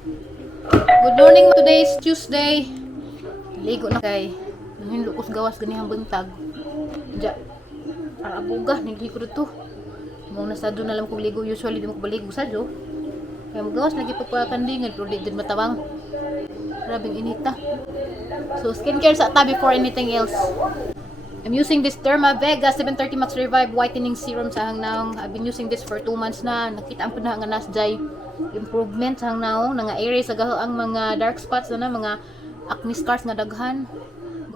Good morning, today is Tuesday. Ligo na kay hinlo ko sa gawas ganihang buntag. Ja. Para abuga niligo dito. Mo na sadto na lang kog ligo, usually di mo ko baligo sadto. Kaya mo gawas lagi pagpakandingan pero di din matawang. Grabing inita. So skincare sa ta before anything else. I'm using this Derma Vega 730 Max Revive Whitening Serum sa hangnaong. I've been using this for 2 months na. Nakita ang na nga nasjay improvement sa hangnaong. Nga areas sa ang mga dark spots na mga acne scars nga daghan.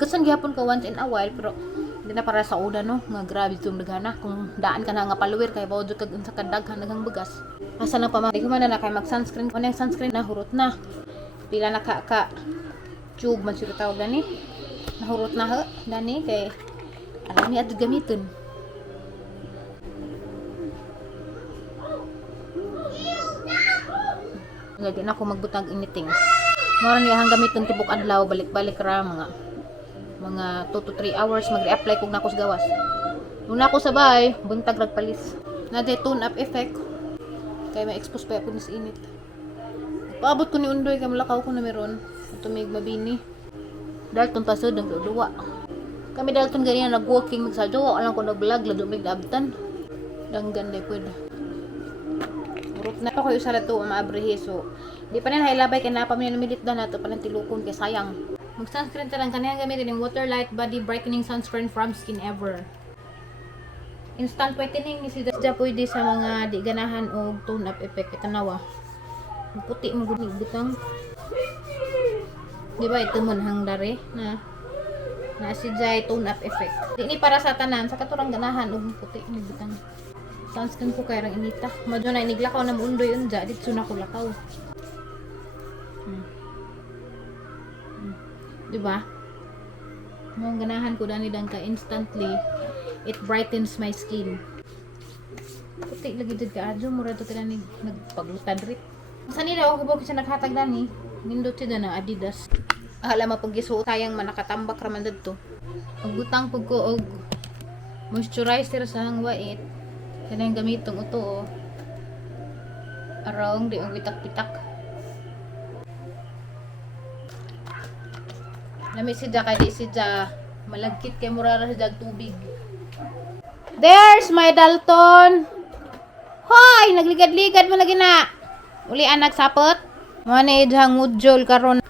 Gasan gihapon ka once in a while pero hindi na para sa uda no. Nga grabe itong daghana. Kung daan ka na nga paluwir kay bawod kag unsa ka daghan daghang bugas. Asa na pa man. Di ko man na kay mag sunscreen. Kung yung sunscreen na hurot na. Pila na ka tube man siya tawag gani. Nahurot na ho dani kay alam niya at gamitin. Lagi na ako magbutang anything. Mara niya hang gamitin tibok adlaw balik-balik ra mga 2 to 3 hours magre-apply kog nako sa gawas. Una ako sabay buntag ragpalis. Na day tune up effect kay may expose pa ako sa init. Paabot ko ni undoy kay malakaw ko na meron. Tumig mabini. Dalton tasod ng duwa. Kami dalton ganyan nag-walking magsadyo. Alam ko nag-vlog lado mig abtan. Danggan day pud. Urot na pa ko usa to maabrehe so di pa na hilabay kay napa mi namilit na nato pa nang tilukon kay sayang. Mag sunscreen ta lang kanang gamitin yung Water Light Body Brightening Sunscreen from Skin Ever. Instant whitening ni sida pwede sa mga di ganahan og tone up effect itanawa. Puti mo gud butang. Di ba ito man hang dare na si Jai tone up effect. Di ni para sa tanan sa katurang ganahan og puti ni butang. Sunscreen ko kay rang inita. Madyo na iniglakaw na muundoy unja dito na ko lakaw. Di ba? Mo ganahan ko dani dang ka instantly it brightens my skin. Puti lagi jud ka adyo mura to tila ni nagpaglutad rit. Sa nila ako ba siya naghatag dani? Nindot siya na Adidas. Hala mapagisuot tayang manakatambak raman dadto. Pagbutang pug ko og moisturizer sa hangwait. Kanang gamitong uto arong di og pitak-pitak. Nami si kay di si malagkit kay murara sa tubig. There's my Dalton. Hoy, nagligad-ligad mo lagi na. Uli anak sapot. Mo ni hang mudjol karon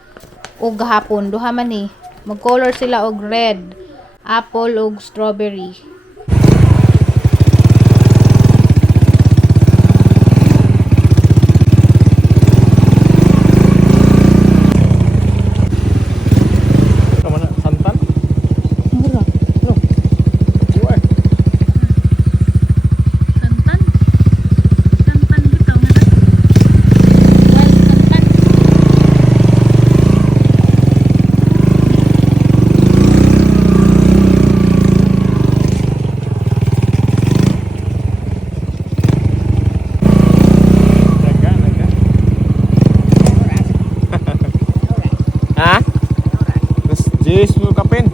og gahapon duha man ni. Mag-color sila og red, apple og strawberry. Yes, mo kapin.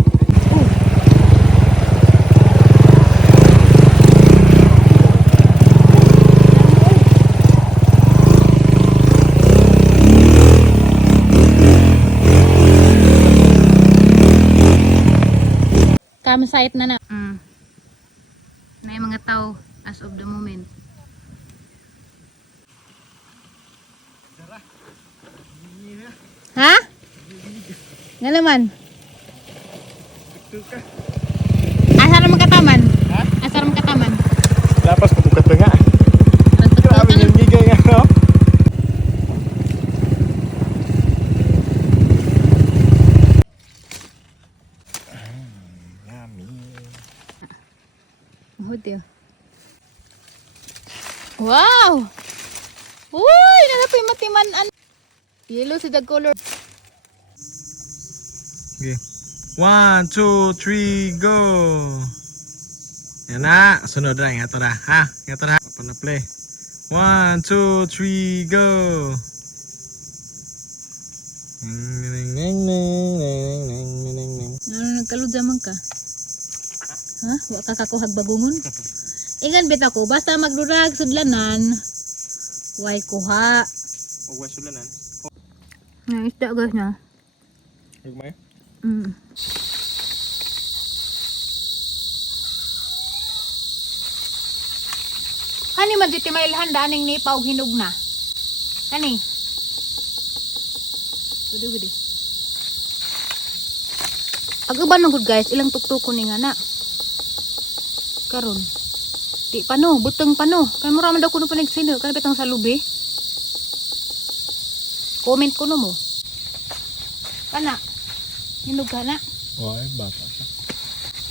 Campsite na na. Na yung mga tao as of the moment. Ha? Nga naman? Asa naman kataman? Ha? Asa naman kataman? Lapas ko bukat nga. Grabe yung gigay nga, no? Yummy. Hotel. Wow! Uy! Nalapay matiman-an. Yellow si the color. Okay. 1, 2, 3, go! Yan na. Sunod na. Ito na. Ha? Ito na. Pana-play. 1, 2, 3, go! Ano nagkaludya man ka? Ha? Wa ka kakuhag bagungon? Ingan bit ako. Basta magdurag sudlanan. Way kuha. Huwag sulanan. Nga isda guys na. Higmay? Mm. Kani man diti may ilhanda aning nipaw hinog na. Kani. Gudi. Agaban na gud guys, ilang tuktok ni nga na. Karon. Di pa no, buteng pa no. Kay mura man daw kuno panagsino, kan betang sa lubi. Comment ko no mo. Kana. Hinog ka na. Why, bata pa.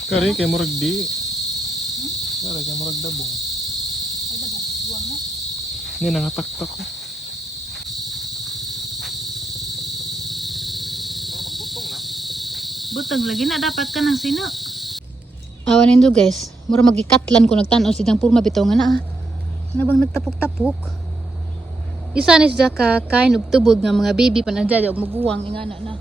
Kari, kay murag di. Kari, kay murag dabong. Ay dabong, buwang na. Hindi, nangataktak ko. Magbutong na. Butang lagi na dapat ka ng sino. Awan nindo guys, mura magikatlan ko nagtanaw sidang purma bitaw nga na ah. Ano bang nagtapok-tapok? Isa ni siya ka kain og tubod nga mga baby pa na dyan og maguwang ingana na.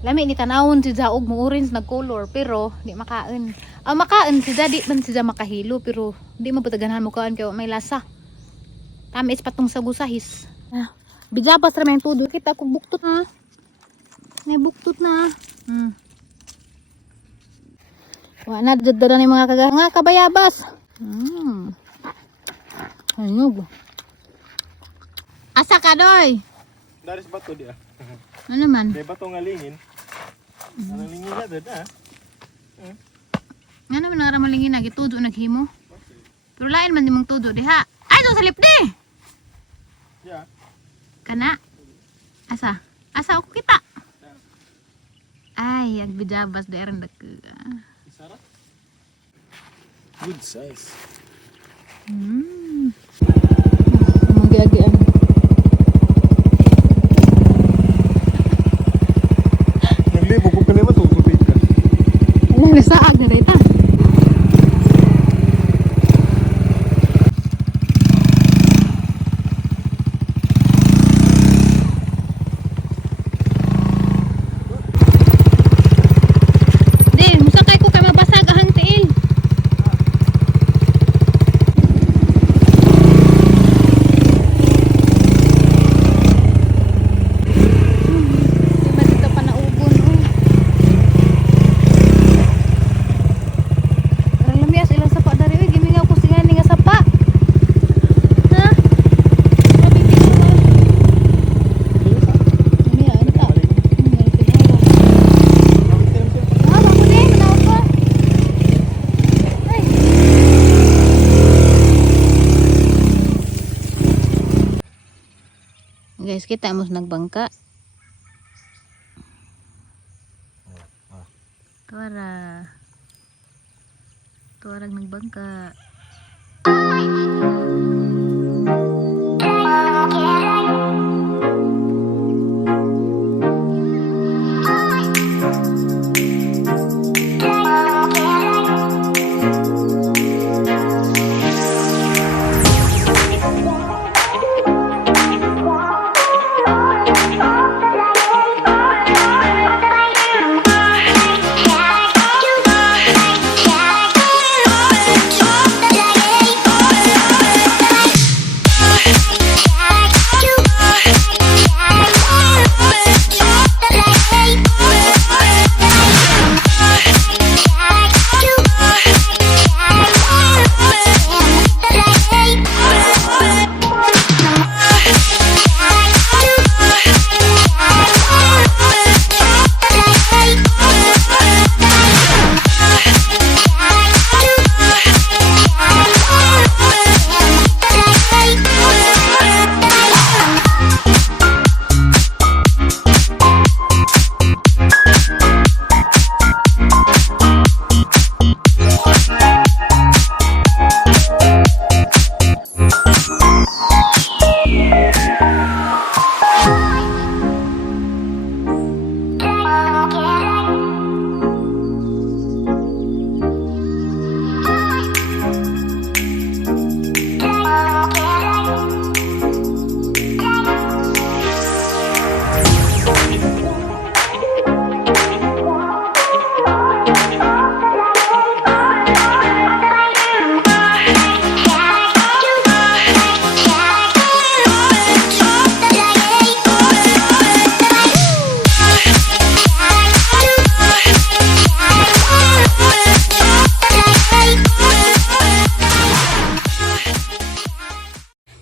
Lami ni tanawon si Zaog mo orange nag color pero di makain. Makain si Daddy man siya makahilo pero di man putagahan mo kaon kay may lasa. Tamis patong sa gusahis. Bijabas ra may tudo kita kog buktot na. May buktot na. Wa na dadara ni mga kabayabas. Ayog. Asa ka doy? Daris bato di ah. Ano man? May bato nga lingin. Ano lingin na dad ah. Nga naman nara malingin na, gitudo naghimo. Pero lain man dimong tudo diha. Ay, ito salip di! Yeah. Kana? Asa? Asa ako kita? Ay, agbijabas da rin dako. Isara? Good size. Manggiagian. Naglibo ko kanina matutupit ka. Ano, nasaag na rita. Din, musakay ko kay mabasag ahang tiil. Di ba dito pa naugon, oh. Parang lamias ilang sapa dari, oy, gimingaw ko singani nga sapa. Ha? Grabe dito na. Ano yan? Ano ta? Ah, bago din, manawag ko. Ay. Guys, kita mo nagbangka. Tuwarag nagbangka.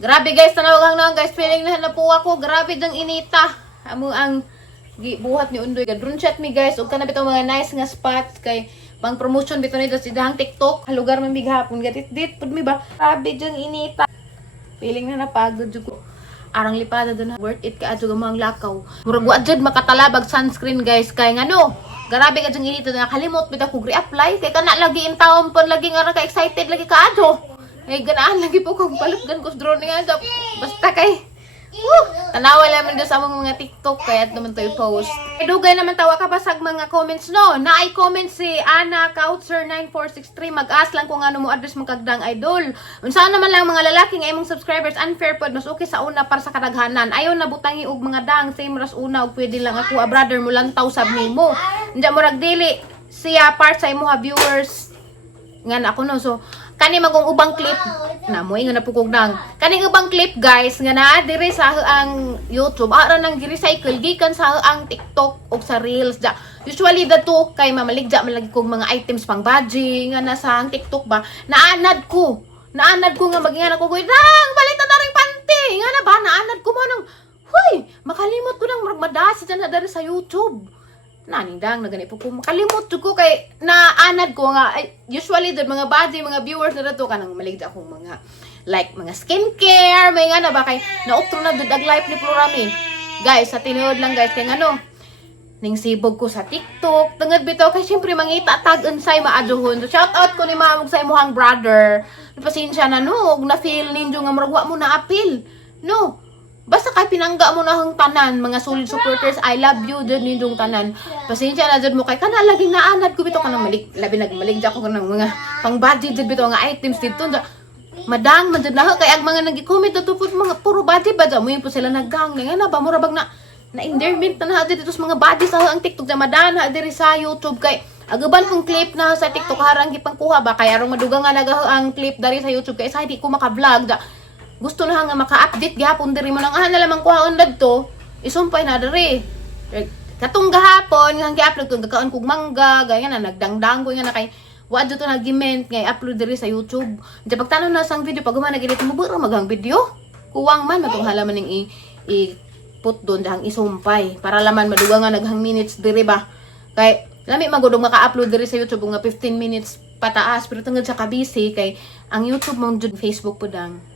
Grabe guys, tanawag lang guys, feeling na po ako. Grabe dang inita. Amo ang buhat ni Undoy. Drone shot mi guys, ug kana bitaw mga nice nga spots kay pang promotion bitaw nito sa dahang TikTok. Lugar man bighapon gatit dit pud mi ba. Grabe dang inita. Feeling na napagod jud ko. Arang lipada doon, worth it ka adto gamang lakaw. Murag wa jud makatalabag sunscreen guys kay ngano. Grabe ka dyan inito na kalimot bitaw ko re-apply kay kana lagi in taon pon lagi nga ka excited lagi ka adto. Ay, ganaan lagi po kung palutgan ko sa drone nga. Basta kay, tanawa naman doon sa mga TikTok. Kaya naman tayo post. Ay, dugay naman tawa ka basag mga comments, no? Na-i-comment si Ana Kautzer9463. Mag-ask lang kung ano mo address mong kagdang idol. Saan naman lang mga lalaki nga imong subscribers, unfair pod. Mas okay sa una para sa kadaghanan. Ayaw na butangi og mga dang. Same ras una. Og pwede lang ako, brother mo lang taw sab nimo. Hindi mo ragdili. Siya part sa imo ha viewers. Nga na ako no. So, kani magong ubang clip na mo nga napukog nang kaning ubang clip guys nga naa diri sa ang YouTube ara nang gi-recycle gikan sa ang TikTok og sa Reels da usually dato kay mamaligja man lagi kog mga items pang budget nga nasa ang TikTok ba naanad ko nga magingana ko dang balitan na ring panty nga na ba naanad ko mo nang huy makalimot ko nang magmadasi na dari sa YouTube nanindang na ganito po makalimot ko kay naanad ko nga usually the mga body mga viewers na dato kanang maligda akong mga like mga skincare may nga na ba kay nauptro na dud ag life ni Florami guys sa tinuod lang guys kay ano ning sibog ko sa TikTok tungod bitaw kay syempre mangita tag unsay maaduhon so shout out ko ni mamog sa imuhang brother pasensya na no na feel ninyo nga murag wa mo na appeal no. Basta kay pinangga mo na hang tanan, mga solid supporters, I love you, dyan nindong tanan. Pasensya na dyan mo kay kana laging naanad ko bito ka nang malik, labi nagmaligja ko ng mga pang-budget dyan bito, nga items dito. Madang, madyan na kay ang mga nag-comment na to, mga puro budget ba dyan mo yun po sila naggang. Nga na ba, mura bag na endearment na dito sa mga budget sa ang TikTok dyan, madaan na diri sa YouTube kay agaban kong clip na sa TikTok harang gipangkuha ba, kaya arong maduga nga ang clip dari sa YouTube kay sa hindi ko maka-vlog dyan. Gusto na nga maka-update gihapon diri mo nang na lamang kuhaon dadto isumpay na diri katong gahapon nga gi-upload ko gakaon kog mangga gaya na nagdangdang ko nga na kay wa jud to nagiment nga i-upload diri sa YouTube di pagtanaw na sang video pag humana gid mo bura magang video kuwang man matong halaman ning i put doon dahang isumpay para laman maduga nga naghang minutes diri ba kay lami magudong maka-upload diri sa YouTube nga 15 minutes pataas pero tungod sa kabisi kay ang YouTube mong jud Facebook pudang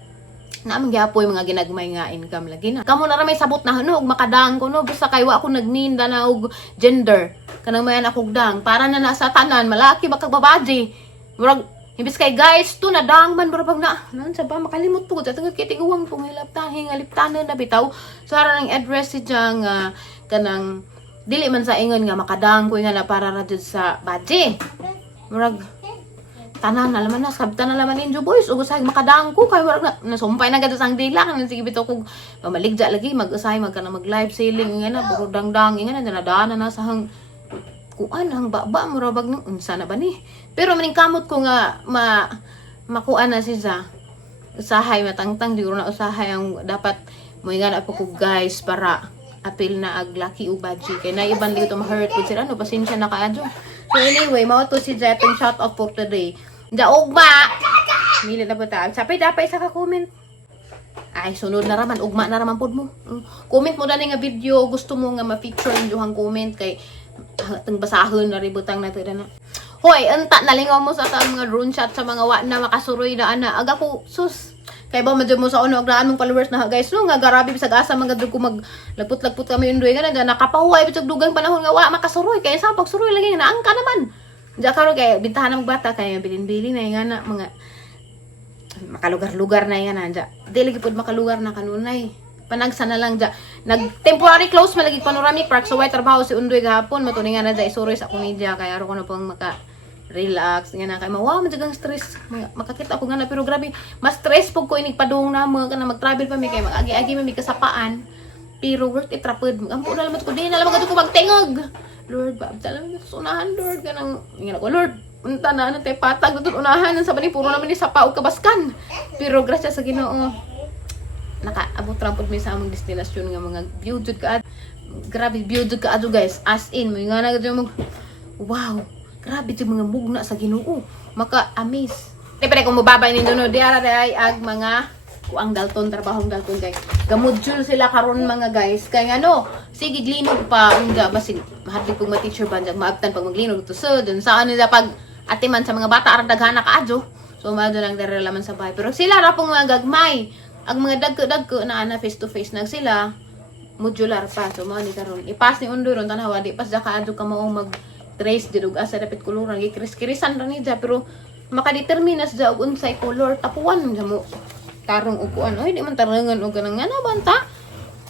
naamang gyapoy mga ginagmay nga income lagi na. Kamo na ra may sabot na no og makadang ko no basta kay wa ako nagninda na og gender. Kanang mayan akog dang para na nasa tanan malaki ba kag babaji. Murag imbis kay guys to na dang man murag na nan sa ba makalimot po tungod kay tiguwang pong hilaptahin aliptanon na bitaw. So ara nang address si jang kanang dili man sa ingon nga makadang ko nga na para ra jud sa baji. Murag tanan na laman na sabta na laman ninyo boys ug usay makadang ko kay wala na nasumpay na gadto sang dila kan sige bitaw kog mamaligja lagi mag-usay magkana mag live selling nga na puro dangdang nga na nadana na sa hang kuan hang baba mo rabag nang unsa na ba ni pero maning kamot ko nga makuan na siya usahay matangtang di na usahay ang dapat mo nga na po ko guys para apil na ag laki u budget kay na iban dito ma-hurt ko sila no pasensya na kaadyo. So anyway, mao to si Jetting shout out for today. Ugma. Nila na ba ta? Sapay dapay sa ka-comment. Ay sunod na raman ugma na raman pod mo. Comment mo dani nga video gusto mo nga ma-feature inyohang comment kay tang basahon na ributang nato na. Hoy, anta nalingaw mo sa mga drone shot sa mga wa na makasuroy na ana. Aga ko sus. Kay ba madyo mo sa uno agdaan mong followers na guys no nga garabi bisag asa mga dug ko mag lagput-lagput kami undoy nga na nakapahuway bisag dugang panahon nga wa makasuroy kay sa pagsuroy lagi na angka naman. Diya karo kay bintahan ng bata kay bilin-bilin na nga na mga makalugar-lugar na nga na diya. Dili gid pud makalugar na kanunay. Panagsa na lang diya. Nag temporary close malagi panoramic park so way trabaho si undoy gahapon matuni nga na diya isuroy sa komedya kay aro ko na pang maka relax nga na kay mawa madyagang stress makakita ako nga na pero grabe mas stress pug ko inig padung na mo kana mag-travel pa mi kay mag-agi-agi mi kasapaan pero worth it rapid ampo na lamang ko din na lamang ko magtingog Lord ba talang sa unahan Lord kanang nga ko Lord unta na ano tay patag dito unahan sa bani puro naman ni sapa og kabaskan pero grasya sa Ginoo nakaabot ra pud mi sa among destinasyon nga mga view jud ka grabe view jud ka guys as in mo nga na mo wow. Grabe yung mga mugna sa Ginoo. Maka-amaze. Siyempre kung mababay ninyo no, diara ay ag mga kuang Dalton, trabahong Dalton kay gamodule sila karon mga guys. Kay ano, sige glinog pa unja basig mahadli pag ma-teacher ba maabtan pag maglinog to so dun sa ano nila pag atiman sa mga bata aron daghana kaadyo. So maado lang dere laman sa bahay. Pero sila ra pong mga gagmay. Ang mga dagko-dagko na ana face to face nag sila modular pa. So mao ni karon ipas ni undoy ron tanawa di pas da kaadyo ka mao mag trace did og asa dapat kuluran gikris-krisan ra ni ja pero makadeterminas ja og unsay color tapuan ja mo tarong upuan oy di man tarangan og kanang ano banta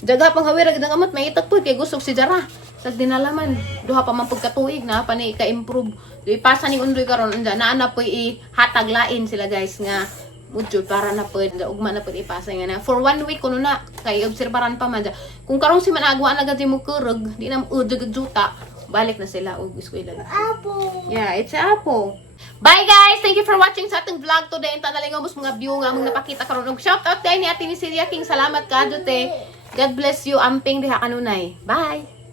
jaga panghawira gid kamot may itak pud kay gusog si Jara sa dinalaman duha pa man pagkatuig na pa ni ka-improve di ipasa ni undoy karon anja naa na po ihatag lain sila guys nga module para na po ugma na po ipasa nga na for 1 week kuno na kay obserbaran pa man ja kung karon si managwa na gadi mo kurog di na udog juta balik na sila og eskwela. Apple. Yeah, it's an apple. Bye guys! Thank you for watching sa ating vlog today. Enta nalang mga view nga mong napakita karon og shout out kay ni Ate ni Celia King. Salamat ka te. God bless you. Amping diha kanunay. Bye.